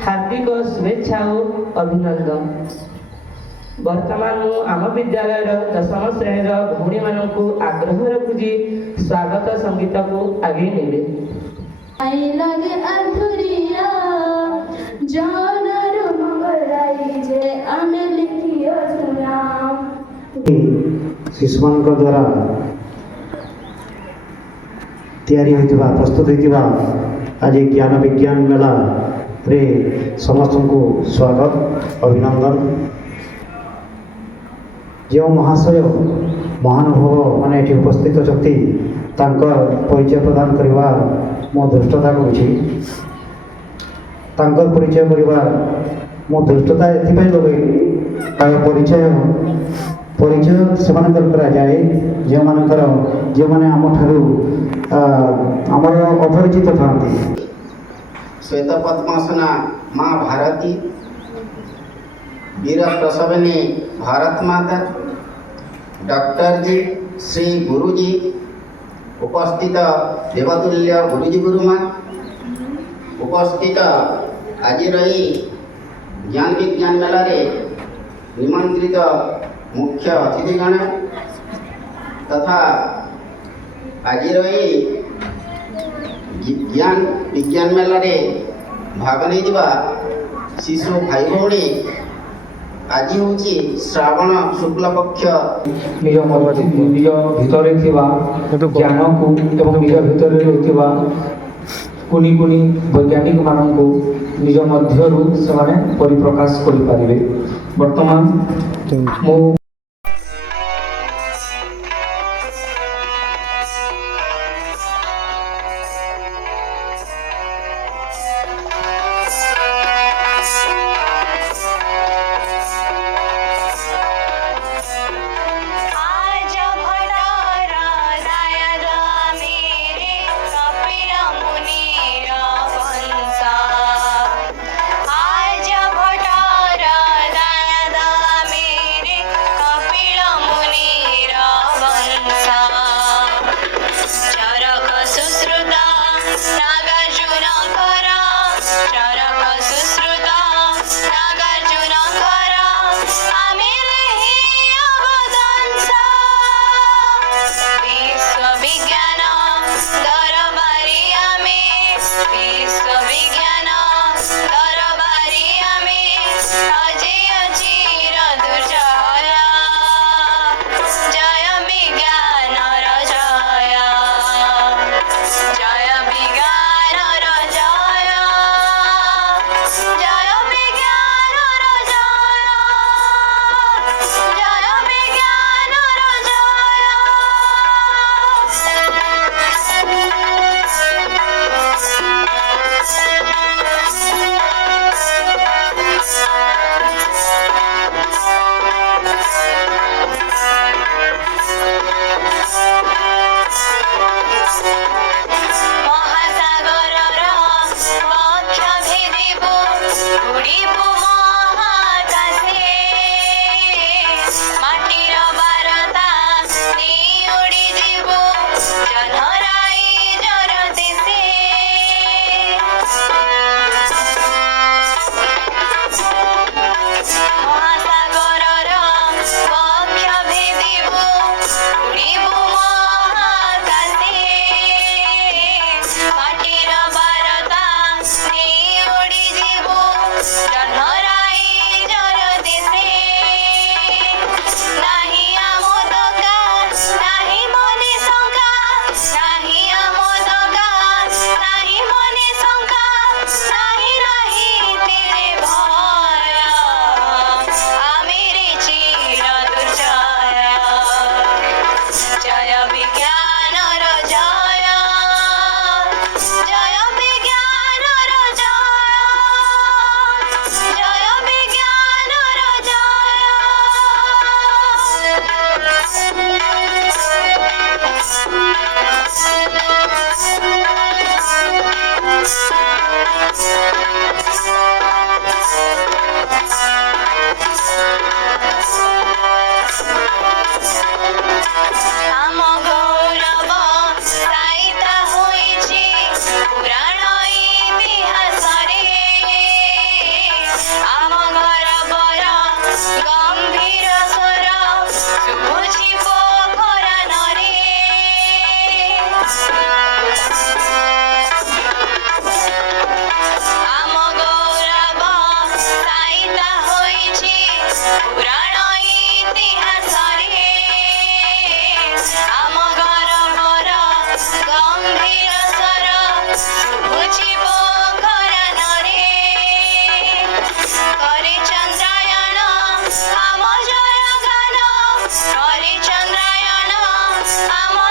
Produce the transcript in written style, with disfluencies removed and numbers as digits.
हार्दिक शुभेच्छा और अभिनंदन। वर्तमान मु आम विद्यालय दशम श्रेणी भौणी मान को आग्रह रखुची स्वागत संगीत को आगे नेबे। शिशु मान द्वारा तैयारी होइतिबा प्रस्तुत होइतिबा आज ज्ञान विज्ञान मेला रे समस्त को स्वागत अभिनंदन। जो महाशय महानुभव माने एठी उपस्थित अछंती तांकर परिचय प्रदान करवा मो दृष्टता करूछि। तांकर परिचय करवा मो दृष्टता एथिपय लगेई परिचय परिचय से करा जाए जो मानकर जो माने आम ठारू आमर अपरिचित था। श्वेत पद्मासना माँ भारती वीर प्रसवनी भारत माता डॉक्टर जी श्री गुरुजी उपस्थित देवतुल्य गुरुजी गुरुमा उपस्थित आज रही ज्ञान विज्ञान मेला रे निमंत्रित मुख्य अतिथिगण तथा आज रही ज्ञान विज्ञान मेला रे भाग नहीं दिवा शिशु भाई भौणी आज हूँ श्रावण शुक्ल पक्ष निज भितर ज्ञान को एवं निज भितर कुनी कुनी वैज्ञानिक मान को निज मध्यरु से परिप्रकाश करें। वर्तमान महासागर पक्ष भेदिबु उड़िबु ଆମ